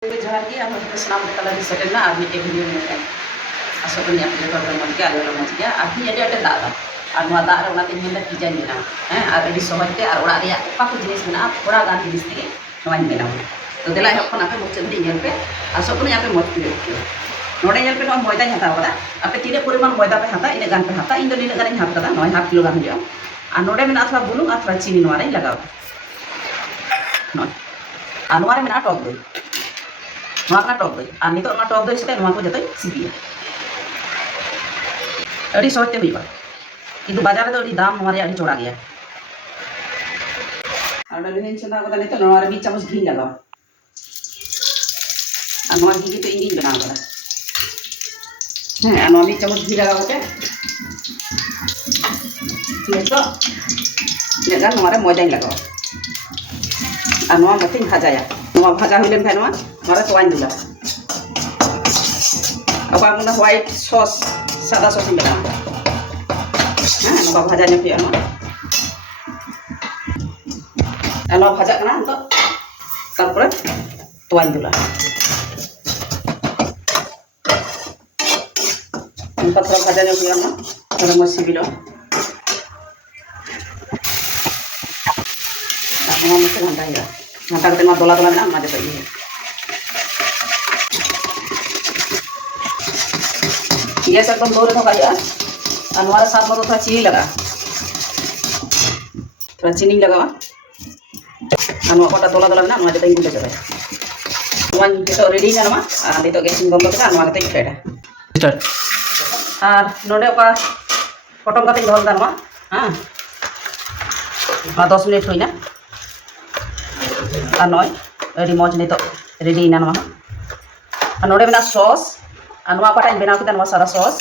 जोहार ᱜᱮ ᱟᱨ ᱥᱟᱱᱟᱢ ᱛᱟᱞᱟ ᱨᱮ ᱥᱮᱴᱮᱨᱱᱟ ᱟᱨ ᱢᱤᱫᱴᱮᱱ ᱵᱷᱤᱰᱤᱭᱳ ᱧᱮᱞᱛᱮ ᱟᱥᱚᱜ ᱠᱟᱹᱱᱟᱹᱧ ᱟᱯᱮ ᱡᱚᱛᱚ ᱦᱚᱲ ᱢᱚᱡᱽ ᱜᱮ ᱟᱞᱮ ᱦᱚᱸ ᱢᱚᱡᱽ ᱜᱮᱭᱟ ᱟᱨ ᱛᱮᱦᱮᱧ ᱟᱹᱰᱤ ᱟᱸᱴᱮ ᱫᱟᱜ ᱮᱫᱟ ᱟᱨ ᱱᱚᱣᱟ ᱫᱟᱜ ᱨᱮ ᱚᱱᱟᱛᱮᱧ ᱢᱮᱱᱫᱟ ᱯᱤᱡᱟᱧ ᱵᱮᱱᱟᱣᱟ ᱟᱨ ᱟᱹᱰᱤ ᱥᱚᱦᱚᱡ ᱛᱮ ᱟᱨ ᱚᱲᱟᱜ ᱨᱮᱭᱟᱜ ᱚᱠᱟ ᱠᱚ ᱡᱤᱱᱤᱥ ᱢᱮᱱᱟᱜᱼᱟ ᱛᱷᱚᱲᱟ ᱜᱟᱱ ᱡᱤᱱᱤस ᱛᱮᱜᱮ ᱱᱚᱣᱟᱧ ᱵᱮᱱᱟᱣᱟ ᱛᱚ ᱫᱮᱞᱟ ᱮᱦᱚᱵ ᱠᱷᱚᱱ ᱟᱯᱮ ᱢᱩᱪᱟᱹᱫ ᱫᱷᱟᱹᱨᱤᱡ ᱧᱮᱞ ᱯᱮ ᱟᱥᱚᱜ ᱠᱟᱹᱱᱟᱹᱧ ᱟᱯᱮ ᱢᱚᱡᱽ ᱯᱮ ᱟᱹᱭᱠᱟᱹᱣᱟ ᱱᱚᱰᱮ ᱧᱮᱞ ᱯᱮ ᱱᱚᱣᱟ ᱢᱚᱭᱫᱟᱧ ᱦᱟᱛᱟᱣ ᱠᱟᱫᱟ ᱟᱯᱮ ᱛᱤᱱᱟᱹᱜ ᱯᱚᱨᱤᱢᱟᱱ ᱢᱚᱭᱫᱟ ᱯᱮ ᱦᱟᱛᱟᱣᱟ ᱤᱱᱟᱹᱜ ᱜᱟᱱ ᱯᱮ ᱦᱟᱛᱟᱣᱟ ᱤᱧ ᱫᱚ ᱱᱤᱱᱟᱹᱜ ᱜᱟᱱᱤᱧ ᱦᱟᱛ ᱠᱟᱫᱟ ᱱᱚᱜᱼᱚᱭ ᱦᱟᱯ ᱠᱤᱞᱳ ᱜᱟᱱ ᱦᱩᱭᱩᱜᱼᱟ ᱟᱨ ᱱᱚᱰᱮ ᱢᱮᱱᱟᱜᱼᱟ ᱛᱷᱚᱲᱟ ᱵᱩᱞᱩᱝ ᱟᱨ ᱛᱷᱚᱲᱟ ᱪᱤᱱᱤ ᱱᱚᱣᱟ ᱨᱮᱧ ᱞᱟᱜᱟᱣᱟ ᱱᱚᱜᱼᱚᱭ ᱟᱨ ᱱᱚᱣᱟ ᱨᱮ ᱢᱮᱱᱟᱜᱼᱟ ᱴᱚᱠ ᱫᱚই ᱱᱚᱣᱟ ᱠᱟᱱᱟ ᱴᱚᱠ ᱫᱚই ᱟᱨ ᱱᱤᱛᱚᱜ ᱱᱚᱣᱟ ᱴᱚᱠ ᱫᱚই ᱥᱟᱛᱮ ᱱᱚᱣᱟ ᱠᱚ ᱡᱚᱛᱚᱧ ᱥᱤᱯᱤᱭᱟ ᱟᱹᱰᱤ ᱥᱚᱦᱚᱡ ᱛᱮ ᱦᱩᱭᱩᱜᱼᱟ কিন্তু বাজারে তো আᱹᱰᱤ দাম ᱱᱚᱣᱟ ᱨᱮᱭᱟᱜ ᱟᱹᱰᱤ ᱪᱚᱲᱟ ᱜᱮᱭᱟ ᱟᱨ ᱚᱸᱰᱮ ᱞᱩᱭᱦᱟᱹᱧ ᱪᱚᱸᱫᱟ ᱠᱟᱫᱟ ᱱᱤᱛᱚᱜ ᱱᱚᱣᱟ ᱨᱮ 2 চামচ ঘি লাগাও আর নয় ঘি তো ইঞ্জিন বেনাও করা হ্যাঁ আর নয় 2 চামচ ঘি লাগাও কে নিতো লেগা নয় রে ময়দাই লাগাও আর নয় মতেই ভাজায়া নয় ভাজা হইলেন খাই নয় নয় তোয়াইন দিলা আবার মনে হোয়াইট সস সাদা সস বেনাও হ্যাঁ নয় ভাজা ᱧᱚᱜ ᱦᱩᱭᱩᱜᱼᱟ ᱱᱚᱣᱟ আর নয় ভাজা কানা নিতো তারপরে তোয়াইন দিলা उनका थोड़ा भाजा ᱧᱚᱜ हुआ ना थोड़ा मस्त सिबिलो नवा मस्त घंटा हुआ घंटा कते नवा दोला दोला मेना मा जते ये ये सब एकदम दो रे धोका हुआ और नवा साथ में थोड़ा चीनी लगा थोड़ा चीनी लगावा और नवा कोटा दोला दोला मेना मा जते गुंडे जते नवा तो रेडी ना नवा आ तो गैस बंद करा नवा कते फेड़ा स्टार्ट আর নোডে ওকা পটম কাতে ধল দানমা হ্যাঁ আর 10 মিনিট হই না আর নয় রেডি মজ নিতো রেডি না নমা আর নোডে মেনা সস আর নোয়া পাটাই বেনাও কিতা নোয়া সারা সস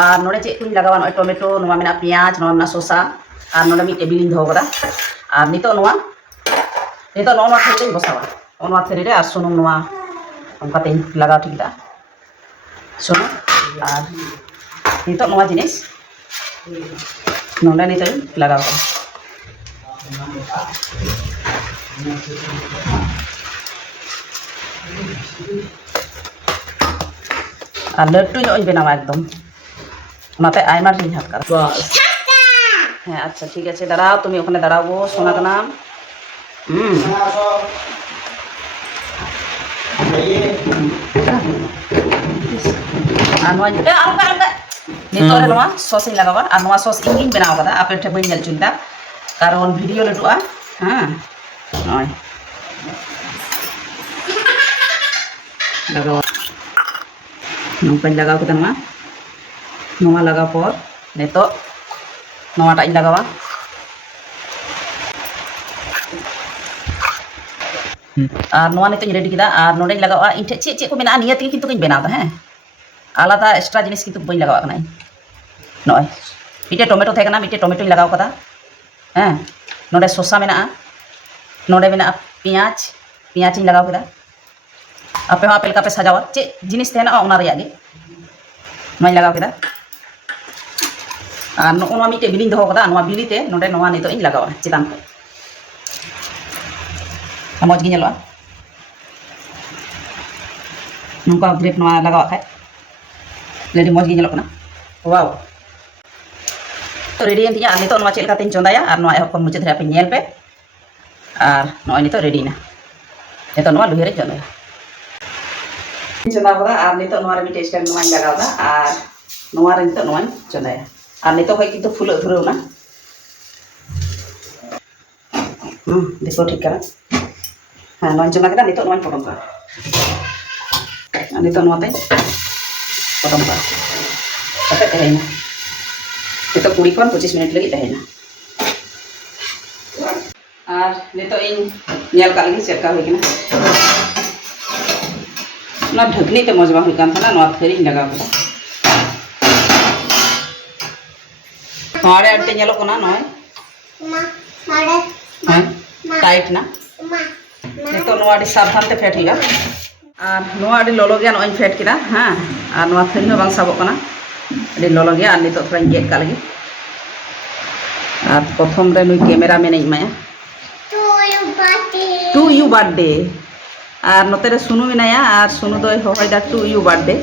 আর নোডে চে কুই লাগাবা নয় টমেটো নোয়া মেনা পেঁয়াজ নোয়া মেনা শসা আর নোডে মি টেবিলিং ধো করা আর নিতো নোয়া নোয়া থেরেই বসাবা নোয়া থেরে আর সুনুম নোয়া অনকাতে লাগাও ঠিকটা সুনুম আর नितो नवा जिनिस नोंडे नितो लगाव और लट्टू जो बनावा एकदम ओनाते आयमा दिन हाथ कर हाँ अच्छा ठीक है दाड़ाओ तुम ओखाने दाड़ाबो सोना का नाम नितो रे नवा सॉस लगावा और नवा सॉस इंगिन बनाव कदा आपे ठे बइन जल चुनदा कारण वीडियो लटुआ हां नय लगावा नोपन लगाव कदा नवा लगा पर नितो नवा टाइ लगावा और नवा नितो रेडी किदा और नोडे लगावा इन ठे चे को मेना निया ती किंतु कइन बनाव दा हैं आलादा एक्स्ट्रा जिनिस किंतु बइन लगावा कनाई नय मिटे टमेटो थे कना मिटे टमेटो लगाव कदा हैं नोडे शसा मेना नोडे मेना पेंयाज पेंयाज लगाव कदा आपे हो आपेल का पे सजावा चे जिनिस थे ना ओना रिया गे नय लगाव कदा आ नोआ मिटे बिलिंग दो कदा नोआ बिलिते नोडे नोआ नितो इन लगावा चितान पे मौज गे ñeloa नोका ग्रेट नोआ लगावा खाय लेडी मौज गे ñeloa kana वाओ तो रेडी एंतिया नितो नोआ चेल कातेन चोंदाया और नोआ एहब मुचाद रे पे ñel पे और नोआ नितो रेडी ना नितो नोआ लुहिरे चोंदाया चोंदा कदा और नितो नोआ रे मिटे स्टैंड नोआ लगावदा और नोआ रे नितो नोआ चोंदाया और नितो खय किंतु फुल धुरौ ना देखो ठीक करा हाँ नोआ चोंदा कदा नितो नोआ पटम का नितो नोआ ते पटम का कते तहेना नितो 20 खन 25 मिनट लगी तहेना और नितो इन ñel का लगी चेक का होई किना ना ढकनी ते मजबा होई कान था ना थेरी लगा कदा मारे अटे ñelo कोना नय मारे टाइट ना नितो नोआ आडी सावधान ते फेट हिया और नोआ आडी लोलो गया नोई फेट किदा हाँ और नोआ थेरी हो बांग साबो कना आडी लोलो गया और नितो थोड़ा गेट का लगी और प्रथम रे नुई कैमरा मैन इमाया टू यू बर्थडे আর নতে রে সুনু মেনায়া আর সুনু দই হই দা টু ইউ বার্থডে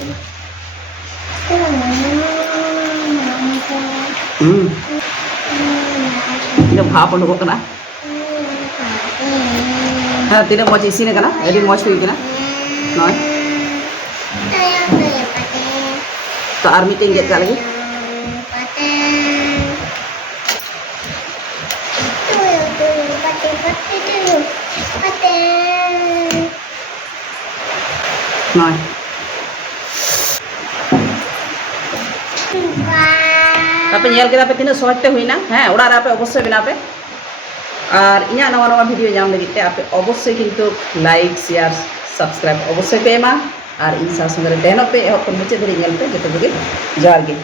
ᱤᱧ ᱵᱷᱟᱯ ᱩᱰᱩᱠᱚᱜ ᱠᱟᱱᱟ ᱦᱮᱸ ᱛᱤᱱᱟᱹᱜ ᱢᱚᱡᱽ ᱤᱥᱤᱱ ᱟᱠᱟᱱᱟ ᱟᱹᱰᱤ ᱢᱚᱡᱽ ᱦᱩᱭ ᱟᱠᱟᱱᱟ ᱱᱚᱜᱼᱚᱭ ᱛᱚ ᱟᱨ ᱢᱤᱫᱴᱮᱱ ᱜᱮᱫ ᱠᱟᱜ ᱞᱟᱹᱜᱤᱫ nồi tapi nyel kita pe tinau sohaj te huina heh oda re ape obossoy bena pe ar inya nawa nawa video nyam lagit te ape obossoy kintu like share subscribe obossoy pe ema ar in sa sangre tehno pe ehop kon muche dhari nyel pe joto ge jar ge